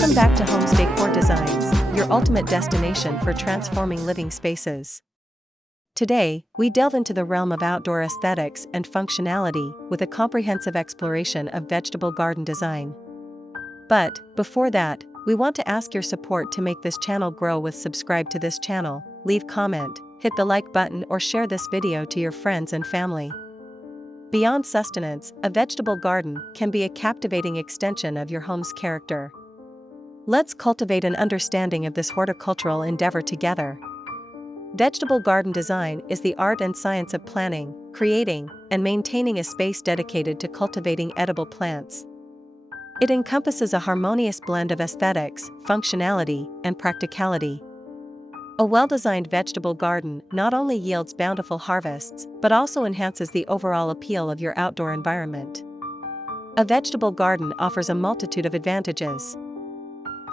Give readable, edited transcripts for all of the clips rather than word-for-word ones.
Welcome back to Homes Decor Designs, your ultimate destination for transforming living spaces. Today, we delve into the realm of outdoor aesthetics and functionality with a comprehensive exploration of vegetable garden design. But, before that, we want to ask your support to make this channel grow. Subscribe to this channel, leave comment, hit the like button or share this video to your friends and family. Beyond sustenance, a vegetable garden can be a captivating extension of your home's character. Let's cultivate an understanding of this horticultural endeavor together. Vegetable garden design is the art and science of planning, creating, and maintaining a space dedicated to cultivating edible plants. It encompasses a harmonious blend of aesthetics, functionality, and practicality. A well-designed vegetable garden not only yields bountiful harvests, but also enhances the overall appeal of your outdoor environment. A vegetable garden offers a multitude of advantages.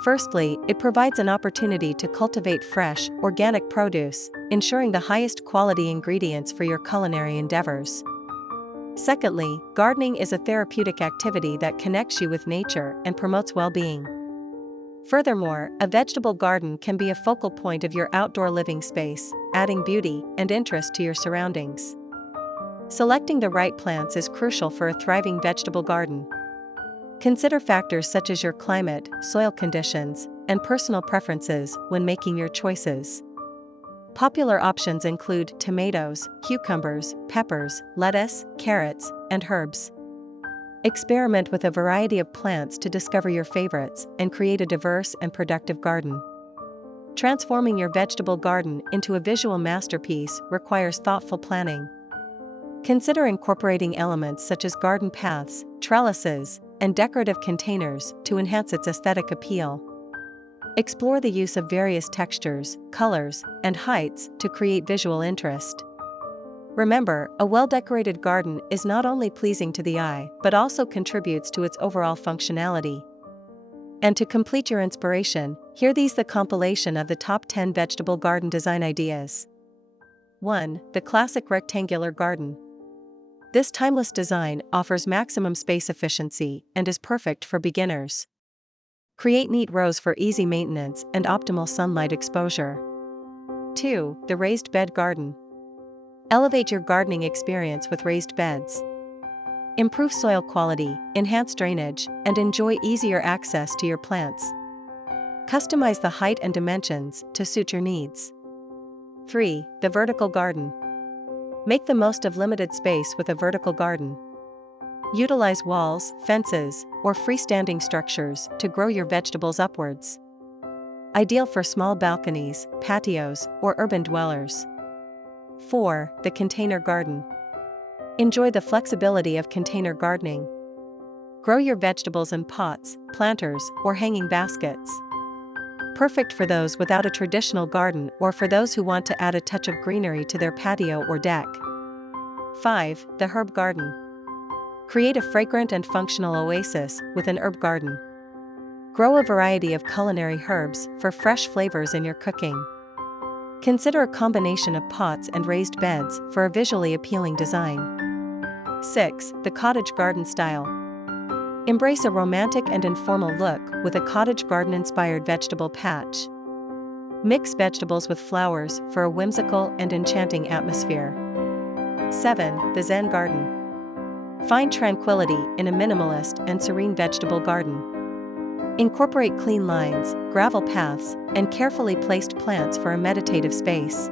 Firstly, it provides an opportunity to cultivate fresh, organic produce, ensuring the highest quality ingredients for your culinary endeavors. Secondly, gardening is a therapeutic activity that connects you with nature and promotes well-being. Furthermore, a vegetable garden can be a focal point of your outdoor living space, adding beauty and interest to your surroundings. Selecting the right plants is crucial for a thriving vegetable garden. Consider factors such as your climate, soil conditions, and personal preferences when making your choices. Popular options include tomatoes, cucumbers, peppers, lettuce, carrots, and herbs. Experiment with a variety of plants to discover your favorites and create a diverse and productive garden. Transforming your vegetable garden into a visual masterpiece requires thoughtful planning. Consider incorporating elements such as garden paths, trellises, and decorative containers to enhance its aesthetic appeal. Explore the use of various textures, colors, and heights to create visual interest. Remember, a well-decorated garden is not only pleasing to the eye, but also contributes to its overall functionality. And to complete your inspiration, hear these: the compilation of the top 10 vegetable garden design ideas. 1. The classic rectangular garden. This timeless design offers maximum space efficiency and is perfect for beginners. Create neat rows for easy maintenance and optimal sunlight exposure. 2. The raised bed garden. Elevate your gardening experience with raised beds. Improve soil quality, enhance drainage, and enjoy easier access to your plants. Customize the height and dimensions to suit your needs. 3. The vertical garden. Make the most of limited space with a vertical garden. Utilize walls, fences, or freestanding structures to grow your vegetables upwards. Ideal for small balconies, patios, or urban dwellers. 4. The container garden. Enjoy the flexibility of container gardening. Grow your vegetables in pots, planters, or hanging baskets. Perfect for those without a traditional garden or for those who want to add a touch of greenery to their patio or deck. 5. The herb garden. Create a fragrant and functional oasis with an herb garden. Grow a variety of culinary herbs for fresh flavors in your cooking. Consider a combination of pots and raised beds for a visually appealing design. 6. The cottage garden style. Embrace a romantic and informal look with a cottage garden-inspired vegetable patch. Mix vegetables with flowers for a whimsical and enchanting atmosphere. 7. The Zen garden. Find tranquility in a minimalist and serene vegetable garden. Incorporate clean lines, gravel paths, and carefully placed plants for a meditative space.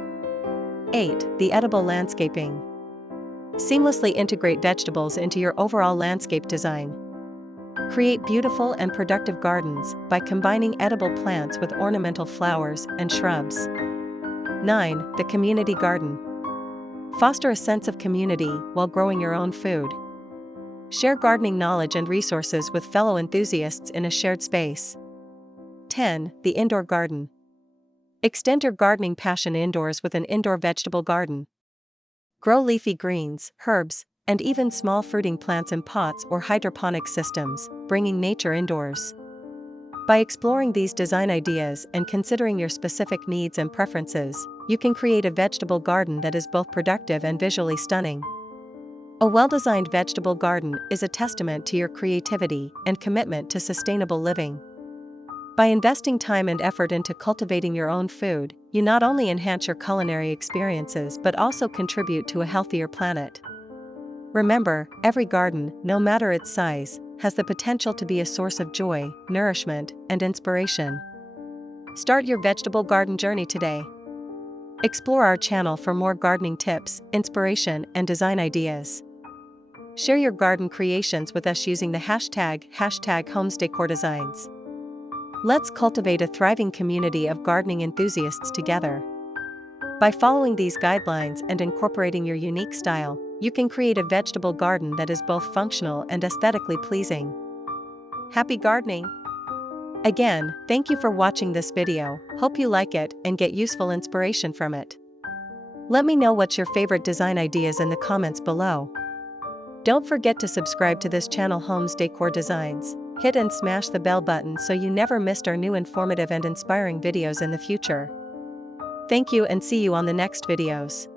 8. The edible landscaping. Seamlessly integrate vegetables into your overall landscape design. Create beautiful and productive gardens by combining edible plants with ornamental flowers and shrubs. 9. The community garden. Foster a sense of community while growing your own food. Share gardening knowledge and resources with fellow enthusiasts in a shared space. 10. The indoor garden. Extend your gardening passion indoors with an indoor vegetable garden. Grow leafy greens, herbs, and even small fruiting plants in pots or hydroponic systems, bringing nature indoors. By exploring these design ideas and considering your specific needs and preferences, you can create a vegetable garden that is both productive and visually stunning. A well-designed vegetable garden is a testament to your creativity and commitment to sustainable living. By investing time and effort into cultivating your own food, you not only enhance your culinary experiences but also contribute to a healthier planet. Remember, every garden, no matter its size, has the potential to be a source of joy, nourishment, and inspiration. Start your vegetable garden journey today. Explore our channel for more gardening tips, inspiration, and design ideas. Share your garden creations with us using the hashtag Homes Decor Designs. Let's cultivate a thriving community of gardening enthusiasts together. By following these guidelines and incorporating your unique style, you can create a vegetable garden that is both functional and aesthetically pleasing. Happy gardening! Again, thank you for watching this video. Hope you like it and get useful inspiration from it. Let me know what's your favorite design ideas in the comments below. Don't forget to subscribe to this channel Homes Decor Designs. Hit and smash the bell button so you never missed our new informative and inspiring videos in the future. Thank you and see you on the next videos.